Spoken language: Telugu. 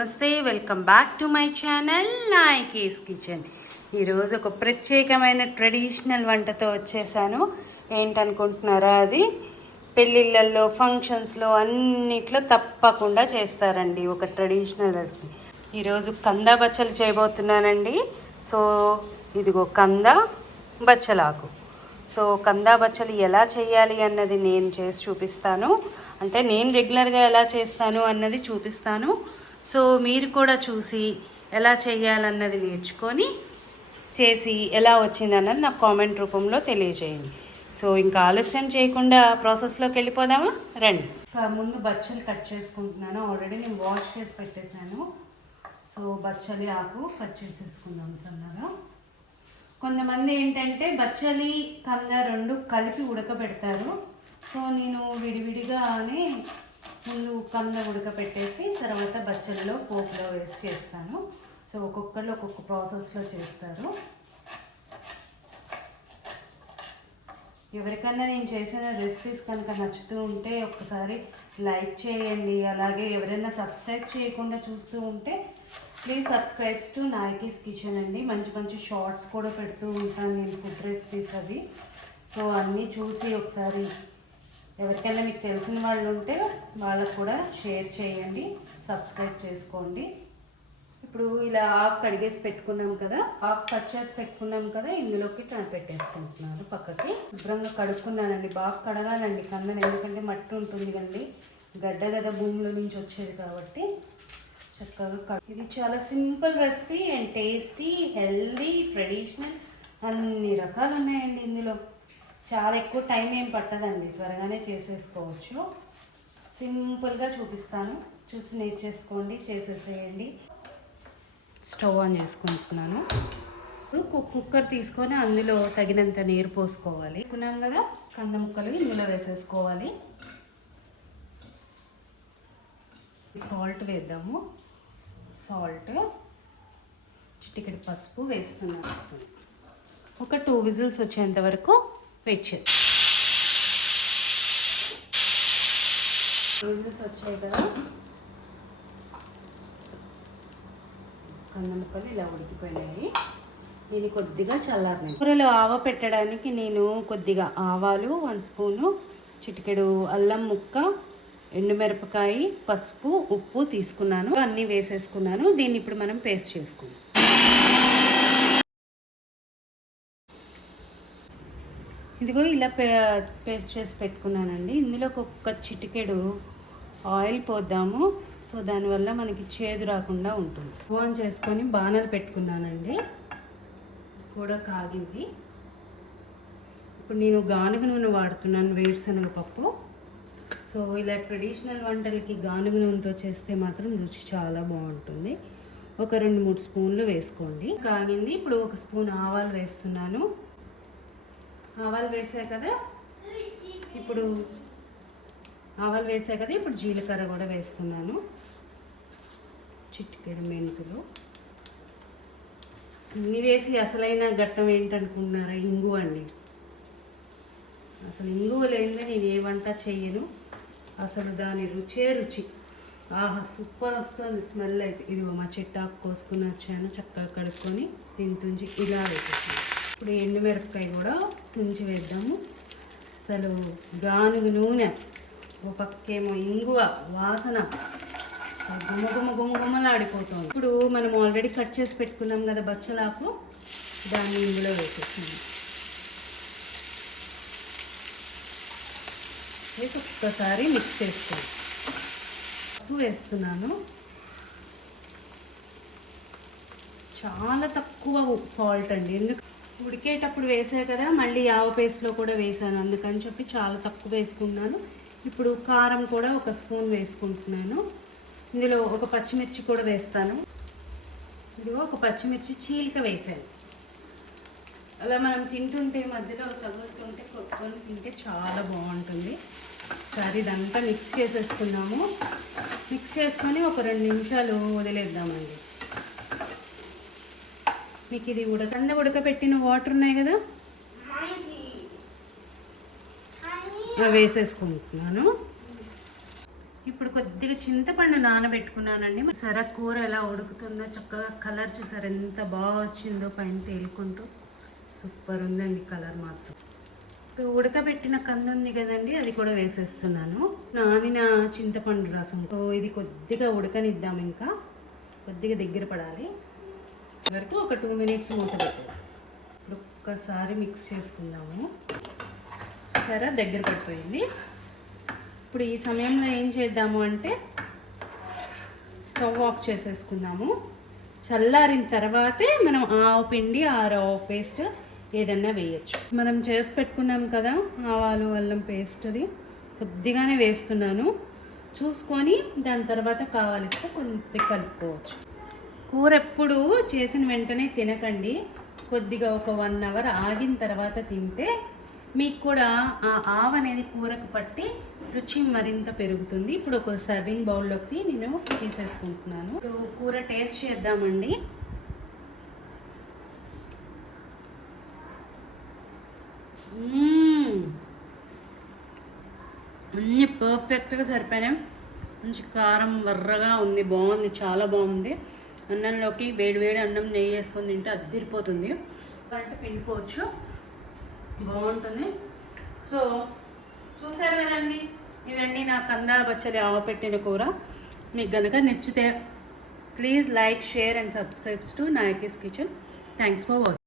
నమస్తే, welcome back to my channel Nayaki's kitchen. ఈరోజు ఒక ప్రత్యేకమైన ట్రెడిషనల్ వంటతో వచ్చేసాను. ఏంటనుకుంటున్నారా? అది పెళ్ళిళ్ళల్లో, ఫంక్షన్స్లో అన్నిట్లో తప్పకుండా చేస్తారండి ఒక ట్రెడిషనల్ రెసిపీ. ఈరోజు కంద బచ్చలు చేయబోతున్నానండి. సో ఇదిగో కంద బచ్చలాకు. సో కందా బచ్చలు ఎలా చేయాలి అన్నది నేను చేసి చూపిస్తాను. అంటే నేను రెగ్యులర్గా ఎలా చేస్తాను అన్నది చూపిస్తాను. సో మీరు కూడా చూసి ఎలా చేయాలన్నది నేర్చుకొని చేసి ఎలా వచ్చిందన్నది నాకు కామెంట్ రూపంలో తెలియజేయండి. సో ఇంకా ఆలస్యం చేయకుండా ప్రాసెస్లోకి వెళ్ళిపోదామా, రండి. ముందు బచ్చలు కట్ చేసుకుంటున్నాను. ఆల్రెడీ నేను వాష్ చేసి పెట్టేశాను. సో బచ్చలి ఆకు కట్ చేసేసుకుందాం సన్నగా. కొంతమంది ఏంటంటే బచ్చలి కంద రెండు కలిపి ఉడకబెడతారు. సో నేను విడివిడిగానే ముందు కంద ఉడకబెట్టేసి తర్వాత బచ్చలిలో పోపులో వేసి చేస్తాను. సో ఒక్కొక్కళ్ళు ఒక్కొక్క ప్రాసెస్లో చేస్తారు. ఎవరికన్నా నేను చేసిన రెసిపీస్ కనుక నచ్చుతూ ఉంటే ఒక్కసారి లైక్ చేయండి. అలాగే ఎవరైనా సబ్స్క్రైబ్ చేయకుండా చూస్తూ ఉంటే please subscribes to Nayaki's kitchen అండి. మంచి మంచి షార్ట్స్ కూడా పెడుతూ ఉంటాను నేను, ఫుడ్ రెసిపీస్ అవి. సో అన్నీ చూసి ఒకసారి ఎవరికైనా మీకు తెలిసిన వాళ్ళు ఉంటే వాళ్ళకు కూడా షేర్ చేయండి, సబ్స్క్రైబ్ చేసుకోండి. ఇప్పుడు ఇలా ఆకు కడిగేసి పెట్టుకున్నాం కదా, ఆకు కట్ చేసి పెట్టుకున్నాం కదా, ఇందులోకి పెట్టేసుకుంటున్నాను పక్కకి. శుభ్రంగా కడుక్కున్నానండి. బాగా కడగాలండి కందని, ఎందుకంటే మట్టి ఉంటుంది కండి, గడ్డ గద భూమిలో నుంచి వచ్చేది కాబట్టి చక్కగా. ఇది చాలా simple recipe and tasty, healthy, traditional, అన్ని రకాలు ఉన్నాయండి ఇందులో. చాలా ఎక్కువ టైం ఏం పట్టదండి, త్వరగానే చేసేసుకోవచ్చు. సింపుల్గా చూపిస్తాను, చూసి నేర్చేసుకోండి, చేసేసేయండి. స్టవ్ ఆన్ చేసుకుంటున్నాను. కుక్కర్ తీసుకొని అందులో తగినంత నీరు పోసుకోవాలి. అనుకున్నాం కదా, కంద ముక్కలు ఇందులో వేసేసుకోవాలి. సాల్ట్ వేద్దాము. సాల్ట్, చిటికెడు పసుపు వేస్తున్నాను. ఒక 2 విజిల్స్ వచ్చేంత వరకు వెయిట్ చేద్దాం. విజిల్స్ వచ్చాయి కదా, కంద ముక్కలు ఇలా ఉడికిపోయినాయి. నేను కొద్దిగా చల్లారినాయి. కూరలో ఆవ పెట్టడానికి నేను కొద్దిగా ఆవాలు 1 స్పూను, చిటికెడు అల్లం ముక్క, ఎండుమిరపకాయ, పసుపు, ఉప్పు తీసుకున్నాను. అన్నీ వేసేసుకున్నాను. దీన్ని ఇప్పుడు మనం పేస్ట్ చేసుకుందాం. ఇదిగో ఇలా పేస్ట్ చేసి పెట్టుకున్నానండి. ఇందులో ఒక చిటికెడు ఆయిల్ పోద్దాము. సో దానివల్ల మనకి చేదు రాకుండా ఉంటుంది. ఆన్ చేసుకొని బాణలు పెట్టుకున్నానండి, కూడా కాగింది. ఇప్పుడు నేను గానుగ నూనె వాడుతున్నాను, వేరుశనగ పప్పు. సో ఇలా ట్రెడిషనల్ వంటలకి గానుగ నూనెతో చేస్తే మాత్రం రుచి చాలా బాగుంటుంది. ఒక 2-3 స్పూన్లు వేసుకోండి. కాగింది. ఇప్పుడు 1 స్పూన్ ఆవాలు వేస్తున్నాను. ఆవాలు వేసాయి కదా, ఇప్పుడు జీలకర్ర కూడా వేస్తున్నాను. చిటికెడు మెంతులు ఇన్ని వేసి అసలైన ఘట్టం ఏంటనుకుంటున్నారా? ఇంగువ అండి. అసలు ఇంగువ లేనిదే నేను ఏ వంట చెయ్యను. అసలు దాని రుచే రుచి. ఆహా, సూపర్ వస్తుంది స్మెల్ అయితే. ఇదిగో మా చెట్టాకు కోసుకుని వచ్చాను, చక్కగా కడుక్కొని దీని తుంచి ఇలా వేసేసాను. ఇప్పుడు ఎండుమిరపకాయ కూడా తుంచి వేద్దాము. అసలు గానుగ నూనె, ఓ పక్కేమో ఇంగువ వాసన గుమగుమలాడిపోతుంది. ఇప్పుడు మనం ఆల్రెడీ కట్ చేసి పెట్టుకున్నాం కదా బచ్చలాకు, దాన్ని ఇందులో వేసేసాము. వేసి ఒక్కసారి మిక్స్ చేసుకోండి. ఉప్పు వేస్తున్నాను, చాలా తక్కువ సాల్ట్ అండి. ఎందుకు ఉడికేటప్పుడు వేసా కదా, మళ్ళీ ఆవ పేస్ట్లో కూడా వేసాను, అందుకని చెప్పి చాలా తక్కువ వేసుకున్నాను. ఇప్పుడు కారం కూడా 1 స్పూన్ వేసుకుంటున్నాను. ఇందులో ఒక పచ్చిమిర్చి కూడా వేస్తాను. ఇదిగో ఒక పచ్చిమిర్చి చీలిక వేసాను. అలా మనం తింటుంటే మధ్యలో తగులుతుంటే కొట్టుకొని తింటే చాలా బాగుంటుంది. సరే ఇదంతా మిక్స్ చేసేసుకున్నాము. మిక్స్ చేసుకొని ఒక 2 నిమిషాలు వదిలేద్దామండి. మీకు ఇది ఉడకపెట్టిన వాటర్ ఉన్నాయి కదా, వేసేసుకుంటున్నాను. ఇప్పుడు కొద్దిగా చింతపండు నానబెట్టుకున్నానండి. సరే కూర ఎలా ఉడుకుతుందో చక్కగా కలర్ చూసారు ఎంత బాగా వచ్చిందో పైన తేలుకుంటూ. సూపర్ ఉందండి కలర్ మాత్రం. ఇప్పుడు ఉడకబెట్టిన కంది ఉంది కదండి, అది కూడా వేసేస్తున్నాను. నానిన చింతపండు రసం. ఇది కొద్దిగా ఉడకనిద్దాం, ఇంకా కొద్దిగా దగ్గర పడాలి వరకు ఒక 2 మినిట్స్ మూత పెట్టాలి. ఇప్పుడు ఒక్కసారి మిక్స్ చేసుకుందాము. సరే దగ్గర పడిపోయింది. ఇప్పుడు ఈ సమయంలో ఏం చేద్దాము అంటే స్టవ్ ఆఫ్ చేసేసుకుందాము. చల్లారిన తర్వాతే మనం ఆవు పిండి రవ్వ పేస్ట్ ఏదన్నా వేయచ్చు. మనం చేసి పెట్టుకున్నాం కదా ఆవాలు అల్లం పేస్ట్, అది కొద్దిగానే వేస్తున్నాను. చూసుకొని దాని తర్వాత కావాలిస్తే కొద్దిగా కలుపుకోవచ్చు. కూర ఎప్పుడు చేసిన వెంటనే తినకండి, కొద్దిగా ఒక 1 అవర్ ఆగిన తర్వాత తింటే మీకు కూడా ఆ ఆవ అనేది కూరకు పట్టి రుచి మరింత పెరుగుతుంది. ఇప్పుడు ఒక సర్వింగ్ బౌల్లోకి నేను తీసేసుకుంటున్నాను. ఇప్పుడు కూర టేస్ట్ చేద్దామండి. అన్నీ పర్ఫెక్ట్గా సరిపోయినాయి. మంచి కారం వర్రగా ఉంది, బాగుంది, చాలా బాగుంది. అన్నంలోకి వేడి అన్నం నెయ్యి వేసుకొని తింటే అద్దిరిపోతుంది. అంటే పిండుకోవచ్చు, బాగుంటుంది. సో చూసారు కదండి, ఇదండి నా కందాల పచ్చడి ఆవపెట్టిన కూర. మీకు కనుక నచ్చితే please like, share and subscribes to Nayaki's kitchen. Thanks for watching.